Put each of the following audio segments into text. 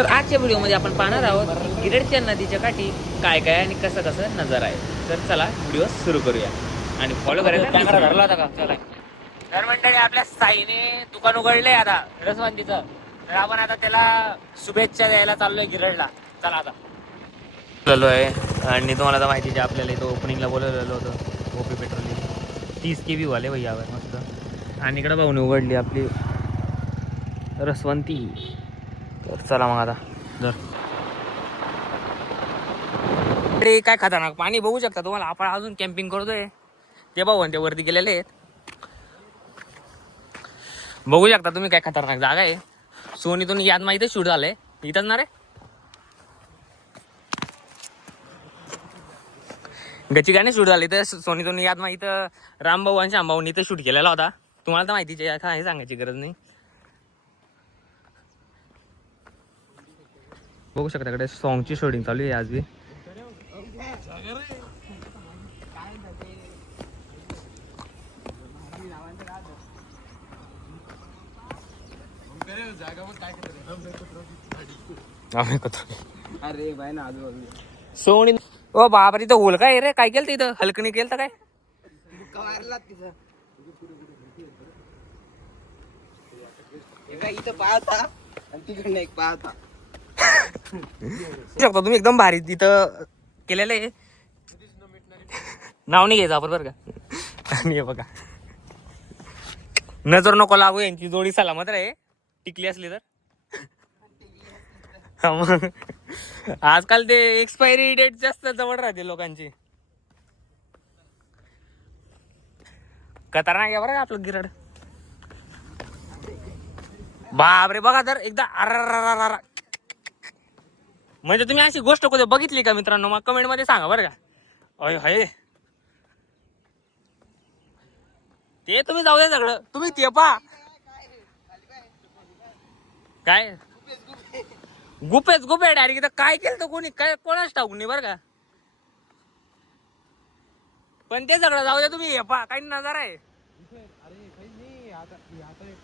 तर आजच्या व्हिडिओमध्ये आपण पाहणार आहोत गिरडच्या नदीच्या काठी काय काय आणि कसं कसं नजर आहे. तर चला व्हिडिओ सुरू करूया आणि फॉलो करायला कॅमेरा धरला होता का. चला तर मंडळी, आपल्या साईने दुकान उघडले आता रसवंतीचं. तर आपण आता त्याला शुभेच्छा द्यायला चाललोय गिरडला. चला आता चाललो आहे आणि तुम्हाला तर माहिती आहे आपल्याला इथं ओपनिंगला बोलवलेलं होतं ओपी पेट्रोलिंग 30 KB वाले भैयावर मस्त. आणि इकडं पाहून उघडली आपली रसवंती. तर चला मग आता जर काय खतरनाक पाणी बघू शकता तुम्हाला. आपण अजून कॅम्पिंग करतोय ते पाहून ते वरती गेलेले आहेत. बघू शकता तुम्ही काय खतरनाक जागा आहे. सोनीतून याद माहिती शूट झालंय इथंच ना रे. गच्ची गाणे शूट झाले तर सोनीतून याद माहिती रामभाऊ आणि श्यामभाऊनी इथं शूट केलेला होता. तुम्हाला तर माहितीच आहे, काय सांगायची गरज नाही. बघू शकता इकडे सॉंगची शूटिंग चालू आहे आज बी. अरे भाई ना सोनी ओ बापरे, तिथं होल काय रे? काय केलं तिथं? हलकणी केलं तर काय? इथं पाहता आणि तिकडनं एक पाहता शकता तुम्ही एकदम भारी तिथं केलेलं आहे. नाव नाही घ्यायचं आपण बरं का. आणि हे बघा, नजर नको लागू यांची जोडी सलामत रे, टिकली असली तर. हा मग. आजकाल ते एक्सपायरी डेट जास्त जवळ राहते लोकांची. खतरनाक आहे बरं का आपलं गिरड. बापरे, बघा तर एकदा अर्र. म्हणजे तुम्ही अशी गोष्ट कधी बघितली का मित्रांनो? मग कमेंट मध्ये सांगा बरं का. अय हाय, ते तुम्ही जाऊ द्या सगळं. तुम्ही ते पा काय गुपेच गुपे डायरेक्ट इथं काय केलं तर कोणी काय कोणाच टाकून नाही बरं का. पण ते सगळं जाऊ द्या, तुम्ही हे पा काही नजर आहे.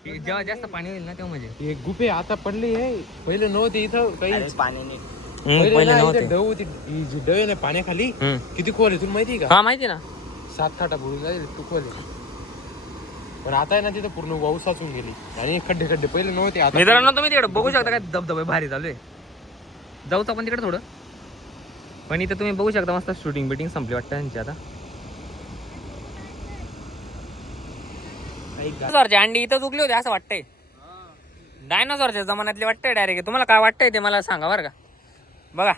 जेव्हा जास्त पाणी होईल ना तेव्हा म्हणजे एक गुफे आता पडली आहे. पहिले नव्हते इथं काही पाणी नाही. पहिले ना नव्हते. इथं डव होती. ही जी डव आहे ना पाण्याखाली किती खोल आहे तुला माहिती आहे हा माहिती ना. का? 7 खाटा बुडून जाईल तू खोल आहे. पण आता आहे ना तिथं पूर्ण वाहू साचून गेली आणि खड्डे खड्डे पहिले नव्हते. आता मित्रांनो तुम्ही तिकडे बघू शकता काय धबधबे भारी चालू आहे. जाऊच आपण तिकडे थोडं. पण इथं तुम्ही बघू शकता मस्त शूटिंग बिटिंग संपली वाटतं त्यांची आता. डायनोसॉरचे अंडी इथं उगले होते असं वाटतंय. डायनोसॉरच्या जमान्यातले वाटतंय डायरेक्ट. तुम्हाला काय वाटतंय ते मला सांगा बरं का. बघा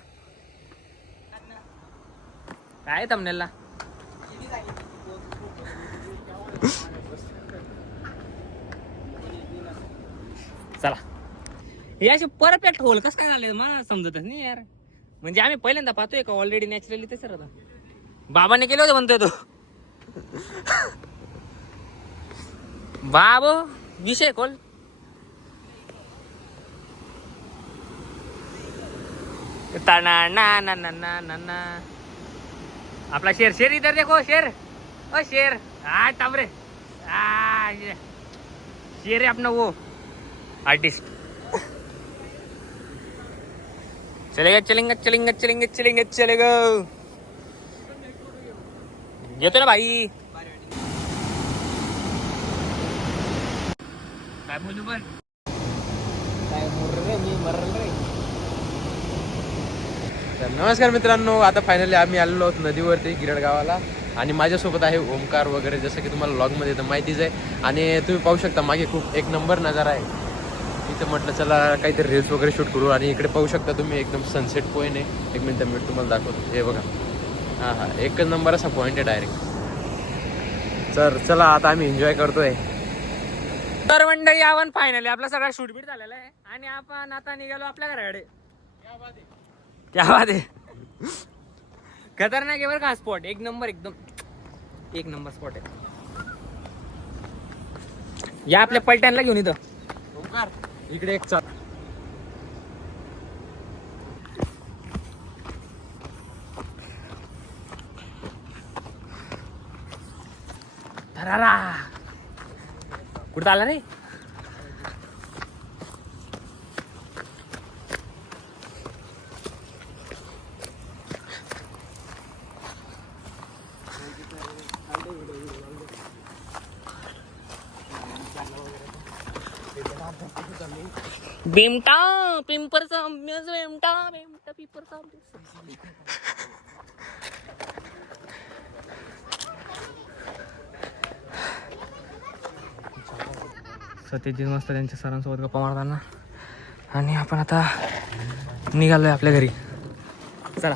काय थंबनेलला चला. हे असे परफेक्ट होल कसं काय झाले मला समजतच नाही यार. म्हणजे आम्ही पहिल्यांदा पाहतोय का ऑलरेडी नॅचरली ते सर. आता बाबाने केले होते म्हणतोय तो. बाबो विषय खोल. ना ना ना ना ना ना. आपला शेर शेर इधर देखो शेर. ओ शेर हा टाबरे. शेर है अपना वो आर्टिस्ट. चलेगा चलेंगे चलेंगे चलेंगे चलेंगे चलेगा. येतो ना भाई. काय बोलू पण काय मुर्रे मी मरल रे. तर नमस्कार मित्रांनो, आता फायनली आम्ही आलेलो आहोत नदीवरती गिरड गावाला. आणि माझ्यासोबत आहे ओमकार वगैरे, जसं की तुम्हाला व्लॉगमध्ये तर माहितीच आहे. आणि तुम्ही पाहू शकता मागे खूप एक नंबर नजारा आहे. इथं म्हटलं चला काहीतरी रील्स वगैरे शूट करू. आणि इकडे पाहू शकता तुम्ही एकदम सनसेट पॉईंट आहे. एक मिनिट मी तुम्हाला दाखवतो. हे बघा, हां हां एकच नंबर असा पॉईंट आहे डायरेक्ट. तर चला आता आम्ही एन्जॉय करतोय. तर मंडळी आपण फायनली आपला सगळा शूट बीट झालेला आहे आणि आपण आता निघालो आपल्या घराकडे. क्या बात आहे. खतरनाक आहे बरं का स्पॉट. एक नंबर, एकदम एक नंबर स्पॉट आहे. या आपल्या पलट्यांना घेऊन इथं. ओमकार इकडे एक चाल. धरारा कुठं आला रे? बिमटा पिंपरचा अभ्यास बिमटा बिमटा पिंपरचा अभ्यास. सत्यजित मस्त त्यांच्या सरांसोबत गप्पा मारताना आणि आपण आता निघालोय आपल्या घरी. चला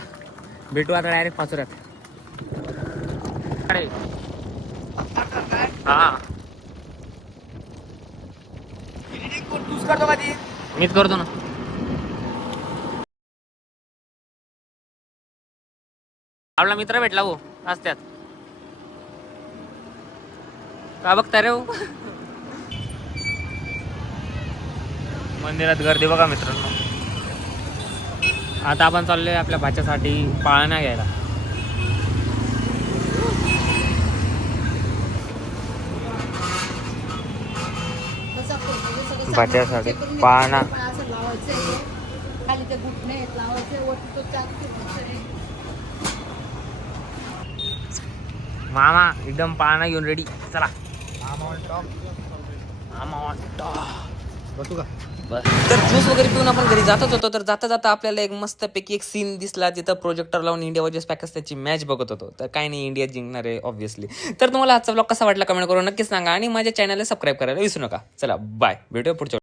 भेटू आता डायरेक्ट पाचोऱ्यात. अरे हा तूच करतो का ती? मीच करतो ना. आपला मित्र भेटला हो रस्त्यात. का बघता रे हो? मंदिरात गर्दी बघा मित्रांनो. आता आपण चाललोय आपल्या भाच्यासाठी पाळणा घ्यायला. भाच्यासाठी पाळणा. खाली ते घुटणे लावायचे वरती तो चाक मामा एकदम पाळणा घेऊन रेडी. चला बसू का? तर ज्यूस वगैरे पिऊन आपण घरी जातच होतो. तर जाता जाता आपल्याला एक मस्तपैकी एक सीन दिसला जिथं प्रोजेक्टर लावून इंडिया वर्सेस पॅकिस्तान त्याची मॅच बघत होतो. तर काही नाही, इंडिया जिंकणार आहे ऑब्व्हियसली. तर तुम्हाला आजचा ब्लॉग कसा वाटला कमेंट करून नक्कीच सांगा आणि माझ्या चॅनलला सबस्क्राईब करायला विसरू नका. चला बाय, भेटूया पुढच्या